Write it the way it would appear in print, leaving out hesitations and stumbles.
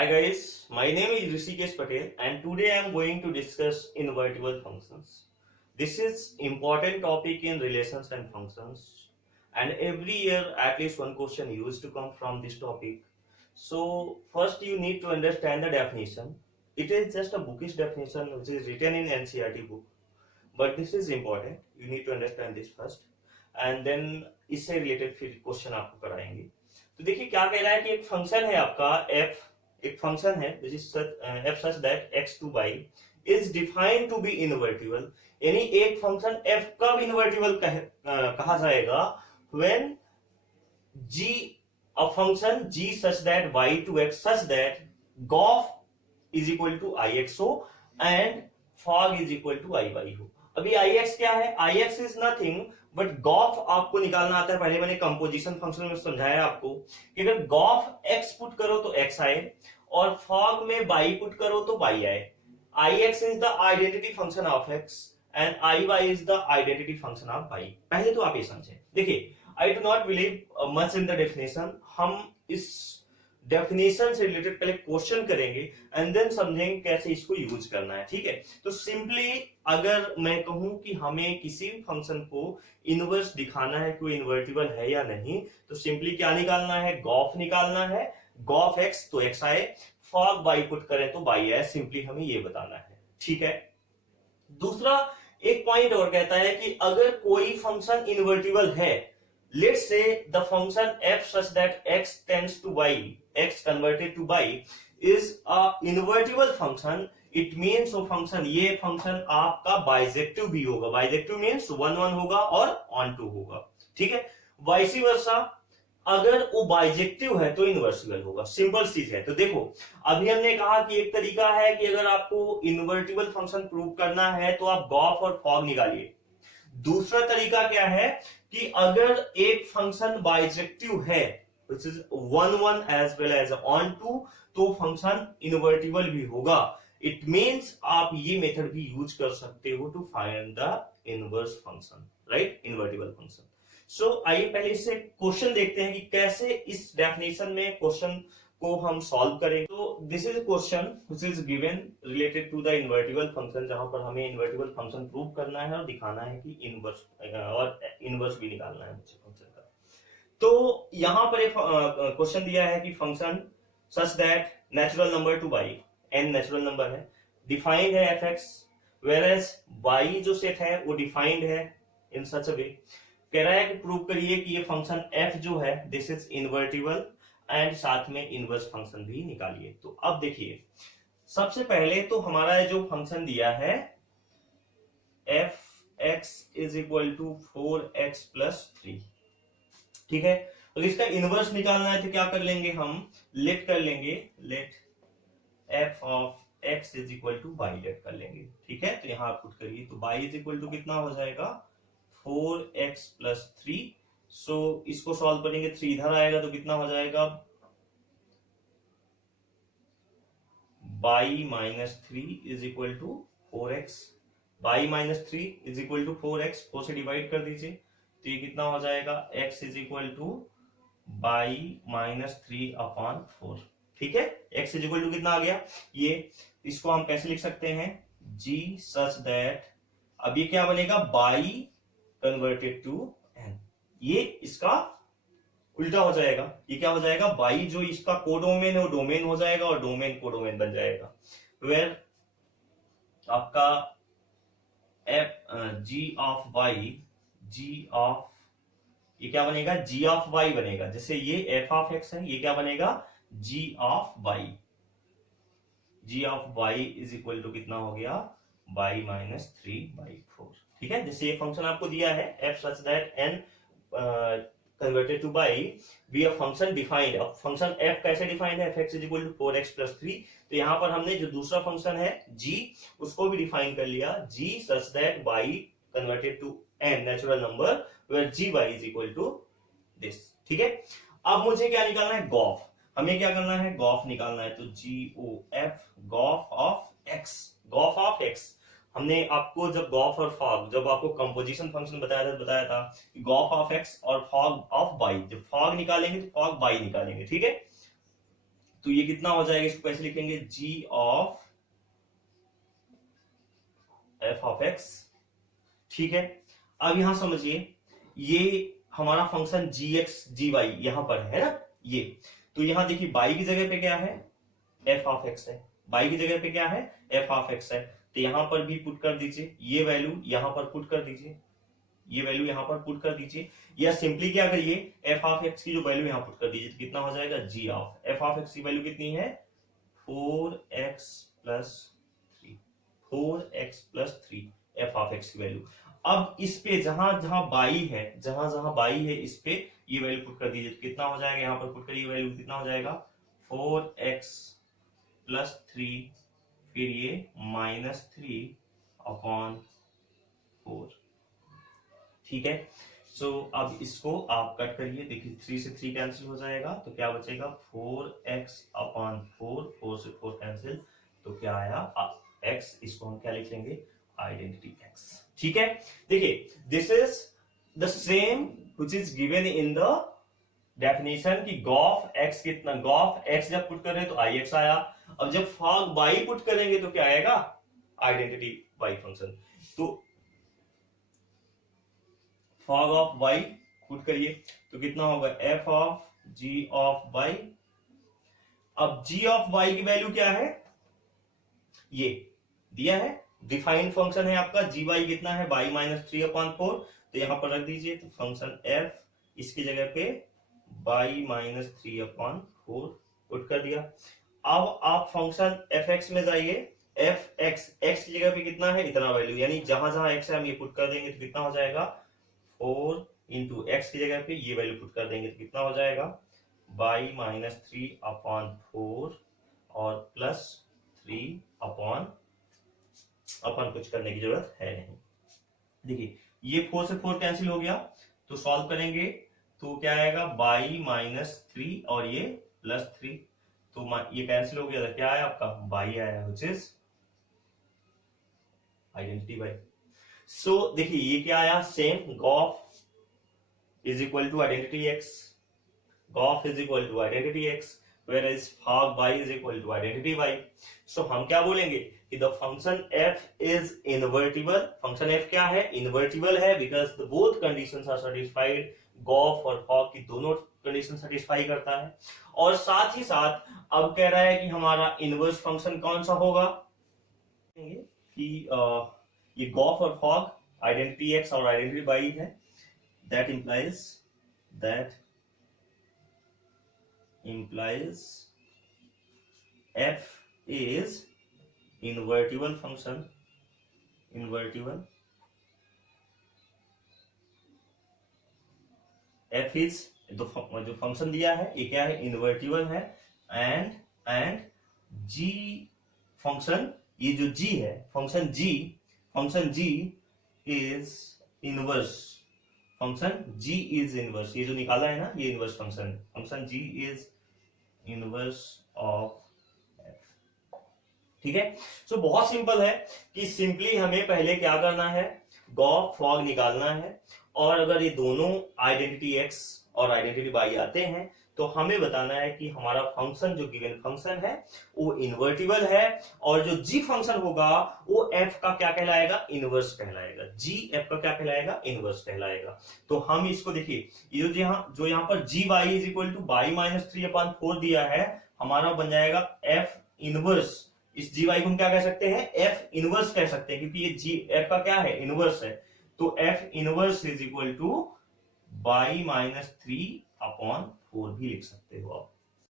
Hi guys, my name is Rishikesh Patel and today I am going to discuss invertible functions. This is important topic in relations and functions and every year at least one question used to come from this topic. So first you need to understand the definition. It is just a bookish definition which is written in NCERT book, but this is important. You need to understand this first and then इससे related फिर question आपको कराएंगे. तो देखिए क्या कह रहा है कि एक फंक्शन है आपका f, एक फंक्शन है which is f such that x to y is defined to be invertible. यानी एक फंक्शन f कब इन्वर्टिबल कहा जाएगा when g a function g such that y to x such that gof is equal to ix हो and fog is equal to iy हो. अभी ix क्या है? ix is nothing but gof आपको निकालना आता है. पहले मैंने कंपोजिशन फंक्शन में समझाया आपको कि अगर गॉफ x पुट करो तो x आए और फॉग में y पुट करो तो y आए. ix is the identity function of x and iy is the identity function of y. पहले तो आप ये समझें. देखिए I do not believe much in the definition. हम इस डेफिनेशन से रिलेटेड पहले क्वेश्चन करेंगे एंड देन समझेंगे कैसे इसको यूज करना है. ठीक है, तो सिंपली अगर मैं कहूं कि हमें किसी भी फंक्शन को इनवर्स दिखाना है कि वो इन्वर्टिबल है या नहीं, तो सिंपली क्या निकालना है? गॉफ निकालना है. गॉफ एक्स तो एक्स आए, फॉग बाई पुट करें तो बाई आए. सिंपली हमें ये बताना है. ठीक है, दूसरा एक पॉइंट और कहता है कि अगर कोई फंक्शन इन्वर्टिबल है, let's say the function f such that x tends to y, x converted to y is a invertible function. It means वो फंक्शन, ये फंक्शन आपका बाइजेक्टिव भी होगा. बाइजेक्टिव मीन्स 1 1 होगा और ऑन 2 होगा. ठीक है, वाइस वर्सा अगर वो बाइजेक्टिव है तो इन्वर्सिबल होगा. सिंपल चीज है. तो देखो अभी हमने कहा कि एक तरीका है कि अगर आपको इन्वर्टिबल फंक्शन प्रूव करना है तो आप गॉफ और फॉग निकालिए. दूसरा तरीका क्या है कि अगर एक फंक्शन बाइजेक्टिव है which is 1 1 as well as on 2 तो फंक्शन इन्वर्टिबल भी होगा. इट मींस आप ये मेथड भी यूज कर सकते हो to find the inverse function, right, invertible function. So आइए पहले इससे क्वेश्चन देखते हैं कि कैसे इस डेफिनेशन में क्वेश्चन को हम सॉल्व करेंगे. तो this is a question which is given related to the invertible function, जहां पर हमें इन्वर्टिबल फंक्शन प्रूव करना है और दिखाना है कि इनवर्स और इनवर्स भी निकालना है मुझे फंक्शन का. तो यहां पर एक क्वेश्चन दिया है कि function such that natural number two y, n natural number है, डिफाइंड है fx, वेयरएज y जो सेट है वो डिफाइंड है इन सच अ वे. कह रहा है कि प्रूव करिए कि ये फंक्शन f जो है दिस इज इन्वर्टिबल एंड साथ में इनवर्स फंक्शन भी निकालिए. तो अब देखिए सबसे पहले तो हमारा जो फंक्शन दिया है fx is equal to 4x plus 3. ठीक है, तो इसका इनवर्स निकालना है तो क्या कर लेंगे हम? लेट कर लेंगे, let f of x is equal to y let कर लेंगे. ठीक है, तो यहां पुट करिए तो y इज इक्वल टू कितना हो जाएगा? 4x plus 3. सो इसको सॉल्व करेंगे, 3 इधर आएगा तो कितना हो जाएगा? y minus 3 is equal to 4x. y minus 3 is equal to 4x, 4 से डिवाइड कर दीजिए तो ये कितना हो जाएगा? x is equal to y minus 3 upon 4. ठीक है, x इज इक्वल टू कितना आ गया? ये इसको हम कैसे लिख सकते हैं? g सच दैट, अब ये क्या बनेगा? y converted to n. ये इसका उल्टा हो जाएगा. ये क्या हो जाएगा? y जो इसका कोडोमेन है वो डोमेन हो जाएगा और डोमेन कोडोमेन बन जाएगा. वेयर आपका g of y, g of, ये क्या बनेगा? g ऑफ y बनेगा. जैसे ये f ऑफ x है, ये क्या बनेगा? g of y. g of y is equal to कितना हो गया? y minus 3/4. ठीक है, जैसे ये फंक्शन आपको दिया है f such that n converted to y be a function defined. अब फंक्शन f कैसे डिफाइंड है? fx is equal to 4x plus 3. तो यहां पर हमने जो दूसरा फंक्शन है g उसको भी डिफाइन कर लिया, g such that y converted to n natural number where gy is equal to this. ठीक है, अब मुझे क्या निकालना है? गॉफ. हमें क्या करना है? गॉफ निकालना है. तो GOF, Gauff of x. Gauff of x हमने आपको जब गॉफ और फॉग, जब आपको कंपोजिशन फंक्शन बताया था कि गॉफ ऑफ एक्स और फॉग ऑफ वाई, जब फॉग निकालेंगे तो फॉग वाई निकालेंगे. ठीक है, तो ये कितना हो जाएगा, इसको कैसे लिखेंगे, जी ऑफ एफ ऑफ एक्स। ठीक है, अब यहां समझिए, ये हमारा फंक्शन जी एक्स जी वाई यहां पर है ना, ये तो यहां देखिए बाई की जगह पे क्या है, एफ ऑफ एक्स है, बाई की जगह पे क्या है, एफ ऑफ एक्स है, तो यहां पर भी पुट कर दीजिए, ये वैल्यू यहां पर पुट कर दीजिए, ये वैल्यू यहां पर पुट कर दीजिए, या सिंपली क्या करिए, एफ ऑफ एक्स की जो वैल्यू यहां पुट कर दीजिए, तो कितना हो जाएगा, जी ऑफ एफ ऑफ एक्स की वैल्यू कितनी है, 4x plus 3, 4x plus 3 F of x की वैल्यू। अब इस पे जहां जहां बाई है, जहां जहां बाई है, इस पे ये वैल्यू पुट कर दीजिए, तो कितना हो जाएगा, यहां पर पुट करिए वैल्यू, कितना हो जाएगा, 4x प्लस 3, फिर ये -3 अपॉन 4। ठीक है, सो अब इसको आप कट करिए, देखिए 3 से 3 कैंसिल हो जाएगा, तो क्या बचेगा, 4x अपॉन 4, 4 से 4 कैंसिल, तो क्या आया x, इसको हम क्या लिख लेंगे, आइडेंटिटी x। ठीक है, देखिए this is the same which is given in the definition की गॉफ x कितना, गॉफ x जब पुट कर रहे हैं तो ix आया, अब जब फॉग y पुट करेंगे तो क्या आएगा, आइडेंटिटी y फंक्शन। तो फॉग ऑफ y पुट करिए तो कितना होगा, f of g of y। अब g ऑफ y की वैल्यू क्या है, ये दिया है, डिफाइंड फंक्शन है आपका, जी वाई कितना है, y -3 अपॉन 4, तो यहां पर रख दीजिए, तो फंक्शन f इसकी जगह पे y -3 अपॉन 4 पुट कर दिया। अब आप फंक्शन fx में जाइए, fx x की जगह पे कितना है, इतना वैल्यू, यानी जहां जहां x है हम ये पुट कर देंगे, तो कितना हो जाएगा, 4 इंटू एक्स की जगह पे ये वैल्यू पुट कर देंगे, तो कितना हो जाएगा, y -3 अपॉन 4 और प्लस 3 अपॉन कुछ करने की जरूरत है नहीं। देखिए ये 4 से 4 कैंसिल हो गया, तो सॉल्व करेंगे तो क्या आएगा, y -3 और ये +3, तो ये कैंसिल हो गया, क्या आया आपका, y आया, which is identity y। So देखिए ये क्या आया, same gof is equal to identity x, gof is equal to identity x, whereas fog y is equal to identity y। so हम क्या बोलेंगे कि the function f is invertible, function f क्या है, invertible है, because the both conditions are satisfied, gof और fog की दोनों कंडीशन सेटिस्फाई करता है। और साथ ही साथ अब कह रहा है कि हमारा इनवर्स फंक्शन कौन सा होगा, कि ये गॉफ और फॉग आइडेंटिटी x और आइडेंटिटी y है, that implies f is invertible function, f is जो फंक्शन दिया है ये क्या है, इन्वर्टिबल है, एंड g फंक्शन, ये जो g है function g is inverse, function g is inverse, ये जो निकाला है ना ये inverse function g is inverse of f। ठीक है, सो बहुत सिंपल है कि सिंपली हमें पहले क्या करना है, गॉफ फॉग निकालना है, और अगर ये दोनों आइडेंटिटी x और आइडेंटिटी y आते हैं तो हमें बताना है कि हमारा फंक्शन जो गिवन फंक्शन है वो इन्वर्टिबल है, और जो g फंक्शन होगा वो f का क्या कहलाएगा, इनवर्स कहलाएगा, g f का क्या कहलाएगा, इनवर्स कहलाएगा। तो हम इसको देखिए, ये जो यहाँ पर gy is equal to y -3 upon 4 दिया है, हमारा बन जाएगा f इनवर्स, इस gy को हम क्या कह सकते हैं, f इनवर्स कह सकते हैं, क्योंकि ये g f का क्या है, इनवर्स है, तो f inverse is equal to y -3 upon 4 भी लिख सकते हो आप।